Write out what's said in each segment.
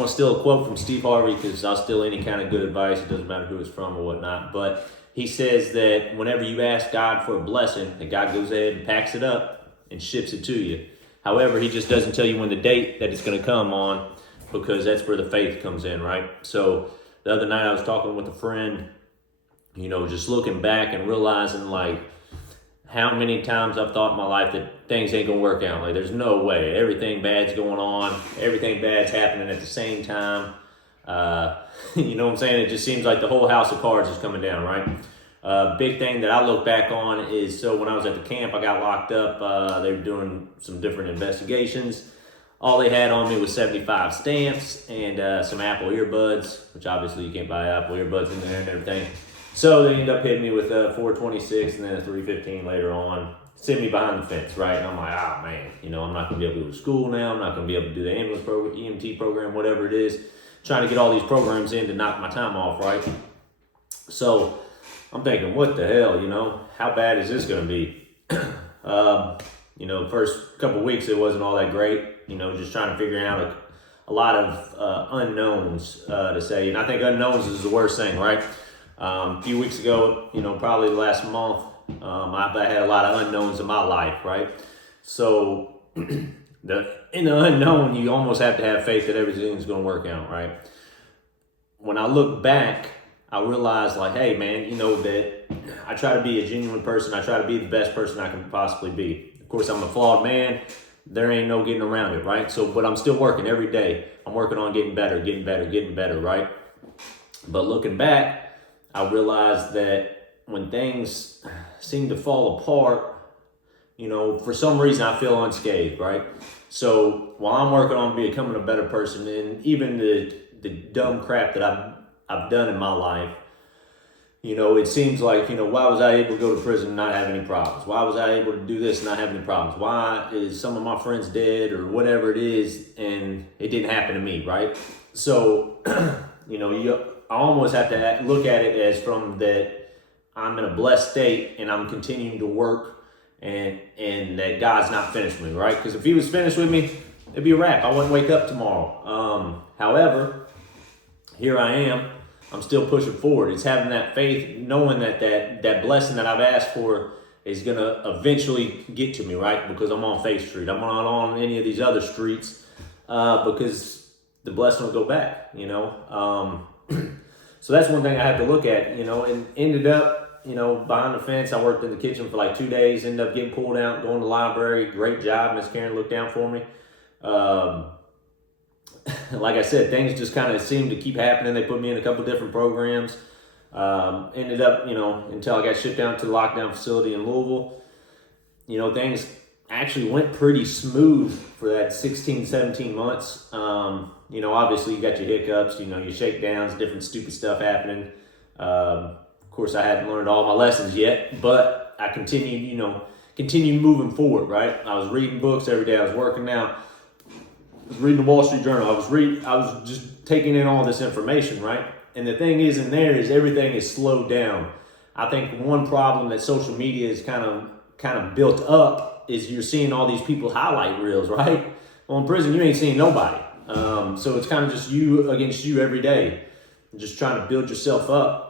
going to steal a quote from Steve Harvey because I'll steal any kind of good advice. It doesn't matter who it's from or whatnot. But he says that whenever you ask God for a blessing, that God goes ahead and packs it up and ships it to you. However, he just doesn't tell you when the date that it's going to come on, because that's where the faith comes in, right? So the other night I was talking with a friend, just looking back and realizing like how many times I've thought in my life that things ain't gonna work out. Like there's no way. Everything bad's going on. Everything bad's happening at the same time. You know what I'm saying? It just seems like the whole house of cards is coming down, right? Big thing that I look back on is, so when I was at the camp, I got locked up. They were doing some different investigations. All they had on me was 75 stamps and some Apple earbuds, which obviously you can't buy Apple earbuds in there and everything. So they ended up hitting me with a 426 and then a 315 later on. Sent me behind the fence, right? And I'm like, oh man, I'm not going to be able to go to school now. I'm not going to be able to do the ambulance program, EMT program, whatever it is. Trying to get all these programs in to knock my time off, right? So I'm thinking, what the hell, how bad is this going to be? First couple of weeks, it wasn't all that great, just trying to figure out a lot of unknowns to say. And I think unknowns is the worst thing, right? A few weeks ago, probably the last month, I've had a lot of unknowns in my life, right? So in the unknown, you almost have to have faith that everything's going to work out, right? When I look back, I realize like, hey man, that I try to be a genuine person. I try to be the best person I can possibly be. Of course, I'm a flawed man. There ain't no getting around it, right? So, but I'm still working every day. I'm working on getting better, right? But looking back, I realized that when things seem to fall apart, for some reason I feel unscathed, right? So while I'm working on becoming a better person, and even the dumb crap that I've done in my life, it seems like, why was I able to go to prison and not have any problems? Why was I able to do this and not have any problems? Why is some of my friends dead or whatever it is, and it didn't happen to me, right? So, I almost have to look at it as from that I'm in a blessed state and I'm continuing to work and that God's not finished with me, right? Because if he was finished with me, it'd be a wrap. I wouldn't wake up tomorrow. However, here I am. I'm still pushing forward. It's having that faith, knowing that blessing that I've asked for is going to eventually get to me, right? Because I'm on Faith Street. I'm not on any of these other streets because the blessing will go back, So that's one thing I have to look at, and ended up, behind the fence. I worked in the kitchen for like 2 days, ended up getting pulled out, going to the library. Great job. Miss Karen looked down for me. Like I said, things just kind of seemed to keep happening. They put me in a couple different programs. Ended up, until I got shipped down to the lockdown facility in Louisville, things actually went pretty smooth for that 16, 17 months. Obviously you got your hiccups, your shakedowns, different stupid stuff happening. Of course, I hadn't learned all my lessons yet, but I continued moving forward, right? I was reading books every day. I was working out. I was reading the Wall Street Journal. I was just taking in all this information, right? And the thing is in there is everything is slowed down. I think one problem that social media is kind of built up is you're seeing all these people highlight reels, right? Well, in prison, you ain't seeing nobody. So it's kind of just you against you every day, just trying to build yourself up.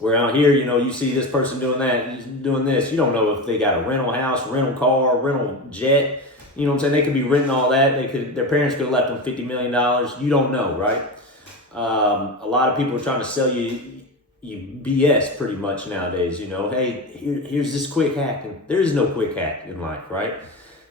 Where out here, you see this person doing that, doing this. You don't know if they got a rental house, rental car, rental jet. You know what I'm saying? They could be renting all that. Their parents could have left them $50 million. You don't know, right? A lot of people are trying to sell you BS pretty much nowadays. Hey, here's this quick hack. And there is no quick hack in life, right?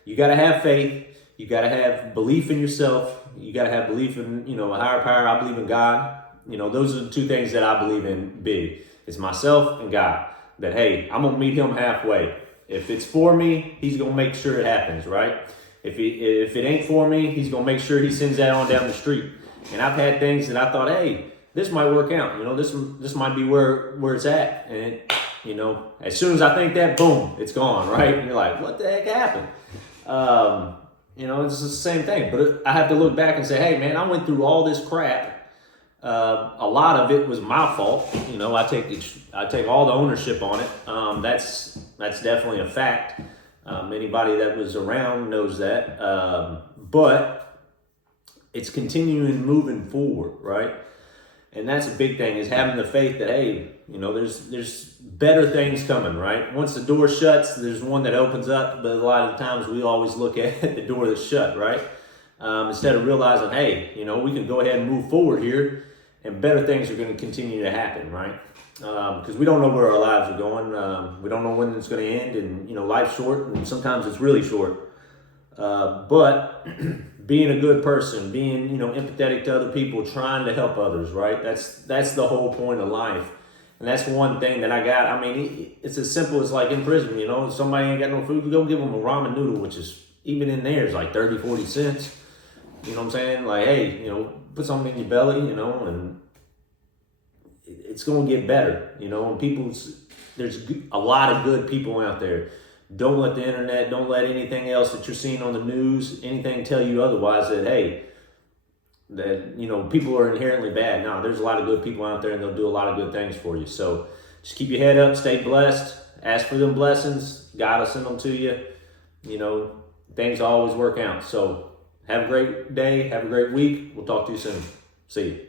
You got to have faith. You got to have belief in yourself. You got to have belief in, a higher power. I believe in God. Those are the two things that I believe in big. It's myself and God. That, hey, I'm going to meet him halfway. If it's for me, he's going to make sure it happens, right? If it ain't for me, he's going to make sure he sends that on down the street. And I've had things that I thought, hey, this might work out. This might be where it's at. And, as soon as I think that, boom, it's gone, right? And you're like, what the heck happened? It's the same thing. But I have to look back and say, hey, man, I went through all this crap. A lot of it was my fault. I take all the ownership on it. That's definitely a fact. Anybody that was around knows that. But it's continuing moving forward, right? And that's a big thing, is having the faith that, hey, you know, there's better things coming, right? Once the door shuts, there's one that opens up, but a lot of the times we always look at the door that's shut, right? Instead of realizing, hey, you know, we can go ahead and move forward here, and better things are going to continue to happen, right? Because we don't know where our lives are going. We don't know when it's going to end, and, you know, life's short, and sometimes it's really short. But being a good person, being, you know, empathetic to other people, trying to help others, right? That's the whole point of life. And that's one thing that I got. I mean, it's as simple as like in prison, you know, if somebody ain't got no food, you go give them a ramen noodle, which is, even in there, is like 30, 40 cents. You know what I'm saying? Like, hey, you know, put something in your belly, you know, and it's going to get better, you know, and there's a lot of good people out there. Don't let the internet, don't let anything else that you're seeing on the news, anything tell you otherwise, that, hey, that, you know, people are inherently bad. No, there's a lot of good people out there, and they'll do a lot of good things for you. So just keep your head up, stay blessed, ask for them blessings. God will send them to you. You know, things always work out. So have a great day, have a great week. We'll talk to you soon. See you.